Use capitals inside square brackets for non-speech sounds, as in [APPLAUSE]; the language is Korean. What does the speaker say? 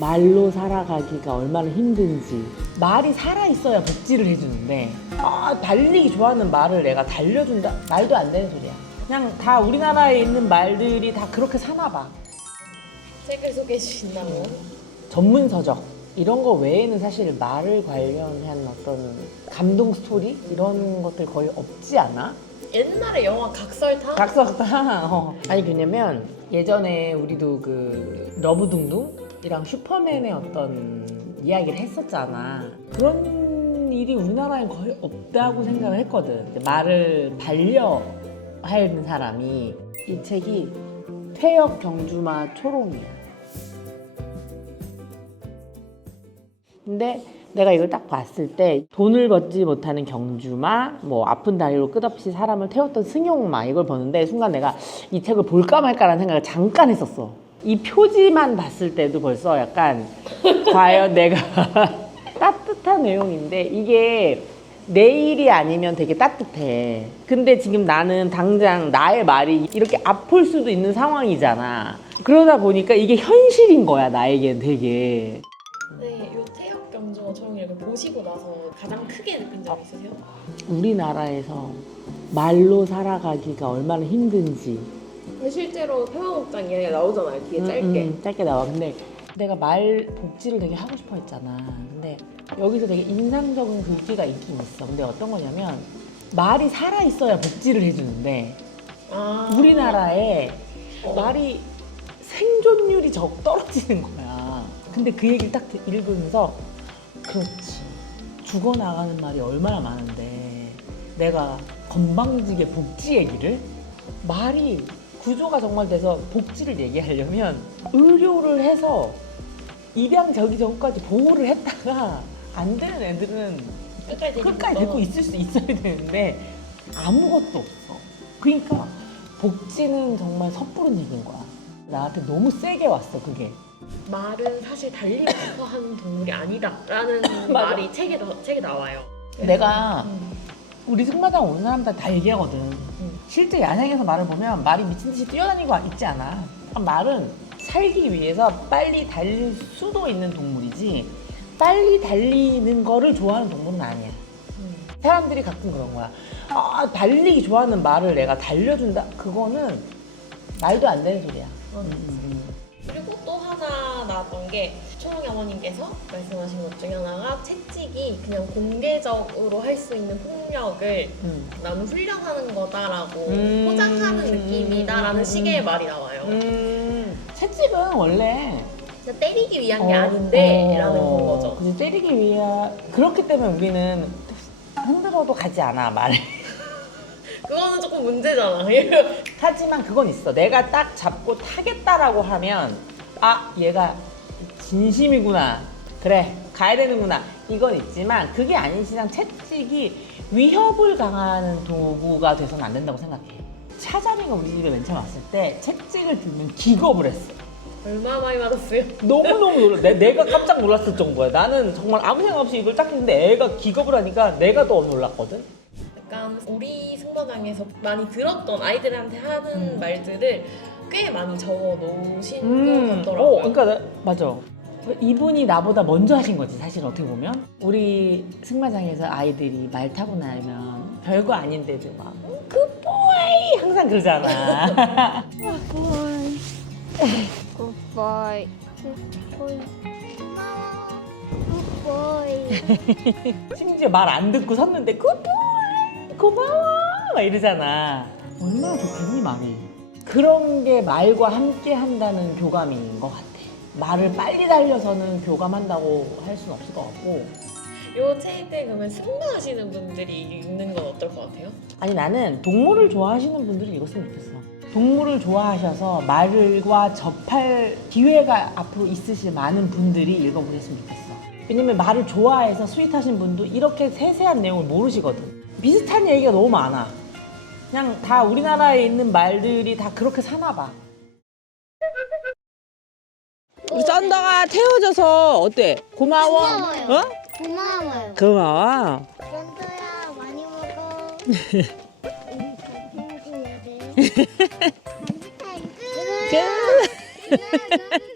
말로 살아가기가 얼마나 힘든지 말이 살아있어야 복지를 해주는데 아 달리기 좋아하는 말을 내가 달려준다? 말도 안 되는 소리야 그냥 다 우리나라에 있는 말들이 다 그렇게 사나 봐 책을 소개해 주신다면 전문 서적 이런 거 외에는 사실 말을 관련한 어떤 감동 스토리 이런 것들 거의 없지 않아? 옛날에 영화 각설탕 각서다. [LAUGHS] 어. 아니 왜냐면 예전에 우리도 그 러브둥둥 이랑 슈퍼맨의 어떤 이야기를 했었잖아. 그런 일이 우리나라엔 거의 없다고 생각을 했거든. 말을 반려 하는 사람이 이 책이 퇴역 경주마 초롱이야. 근데 내가 이걸 딱 봤을 때 돈을 벌지 못하는 경주마, 뭐 아픈 다리로 끝없이 사람을 태웠던 승용마 이걸 보는데 순간 내가 이 책을 볼까 말까라는 생각을 잠깐 했었어. 이 표지만 봤을 때도 벌써 약간 [LAUGHS] 과연 내가 [LAUGHS] 따뜻한 내용인데 이게 내일이 아니면 되게 따뜻해. 근데 지금 나는 당장 나의 말이 이렇게 아플 수도 있는 상황이잖아. 그러다 보니까 이게 현실인 거야, 나에겐 되게. 네, 요 태역 저랑 이렇게 보시고 나서 가장 크게 느낀 점 있으세요? 우리나라에서 말로 살아가기가 얼마나 힘든지 실제로 평화목장 이야기가 나오잖아요. 뒤에 음, 음, 짧게 나와 근데 내가 말 복지를 되게 하고 싶어 했잖아. 근데 여기서 되게 인상적인 글귀가 있긴 있어. 근데 어떤 거냐면 말이 살아 있어야 복지를 해주는데 아, 우리나라에 말이 생존율이 적 떨어지는 거야. 근데 그 얘기를 딱 읽으면서 그렇지. 죽어나가는 말이 얼마나 많은데 내가 건방지게 복지 얘기를 말이 구조가 정말 돼서 복지를 얘기하려면 의료를 해서 입양 저기 저기까지 보호를 했다가 안 되는 애들은 끝까지 끝까지. 데리고 있을 수 있어야 되는데 아무것도 없어. 그러니까 복지는 정말 섣부른 얘기인 거야. 나한테 너무 세게 왔어 그게. 말은 사실 달리고 싶어 하는 동물이 아니다라는. [LAUGHS] 말이 책에 나- 책에 나와요. 내가 음. 우리 승마장 오는 사람들 다 얘기하거든. 음. 실제 야생에서 말을 보면 말이 미친 듯이 뛰어다니고 있지 않아. 말은 살기 위해서 빨리 달릴 수도 있는 동물이지 빨리 달리는 거를 좋아하는 동물은 아니야. 음. 사람들이 가끔 그런 거야. 아, 달리기 좋아하는 말을 내가 달려준다? 그거는 말도 안 되는 소리야. 그리고 또하 나 나왔던 게 초롱이 어머님께서 말씀하신 것 중에 하나가 채찍이 그냥 공개적으로 할 수 있는 폭력을 음. 나는 훈련하는 거다라고 음. 포장하는 느낌이다라는 음. 식의 말이 나와요. 음, 채찍은 원래 때리기 위한 게 어, 아닌데 라는 어, 건 거죠. 그치, 때리기 위한 그렇기 때문에 우리는 흔들어도 가지 않아 말을. [LAUGHS] 그거는 조금 문제잖아. [LAUGHS] 하지만 그건 있어. 내가 딱 잡고 타겠다라고 하면 아 얘가 진심이구나. 그래 가야 되는구나. 이건 있지만 그게 아닌 이상 채찍이 위협을 강화하는 도구가 돼서는 안 된다고 생각해. 차자미가 우리 집에 맨 처음 왔을 때 채찍을 들면 기겁을 했어. 얼마나 많이 맞았어요? 너무너무 놀라. 내, [LAUGHS] 내가 깜짝 놀랐을 정도야. 나는 정말 아무 생각 없이 이걸 딱 했는데 애가 기겁을 하니까 내가 더 놀랐거든. 약간 우리 승마장에서 많이 들었던 아이들한테 하는 음. 말들을 꽤 많이 적어 놓으신 음, 것 같더라고요. 어, 그러니까 나- 맞아. 이분이 나보다 먼저 하신 거지 사실 어떻게 보면 우리 승마장에서 아이들이 말 타고 나면 별거 아닌데도 막 굿보이 항상 그러잖아. 굿보이 굿보이 굿보이 고마워 굿보이 심지어 말 안 듣고 섰는데 굿보이 고마워 막 이러잖아. 얼마나 좋겠니 말이. 그런 게 말과 함께 한다는 교감인 것 같아. 말을 빨리 달려서는 교감한다고 할 수는 없을 것 같고 요 책을 그러면 승마하시는 분들이 읽는 건 어떨 것 같아요? 아니 나는 동물을 좋아하시는 분들이 읽었으면 좋겠어. 동물을 좋아하셔서 말과 접할 기회가 앞으로 있으실 많은 분들이 읽어보셨으면 좋겠어. 왜냐면 말을 좋아해서 스윗하신 분도 이렇게 세세한 내용을 모르시거든. 비슷한 얘기가 너무 많아. 그냥 다 우리나라에 있는 말들이 다 그렇게 사나 봐. 우리 썬더가 태워줘서 어때? 고마워? 고마워요. 어? 고마워요 고마워. 런더야 많이 먹어 [LAUGHS] 음, 잘 먹어야 돼. 끝. 끝.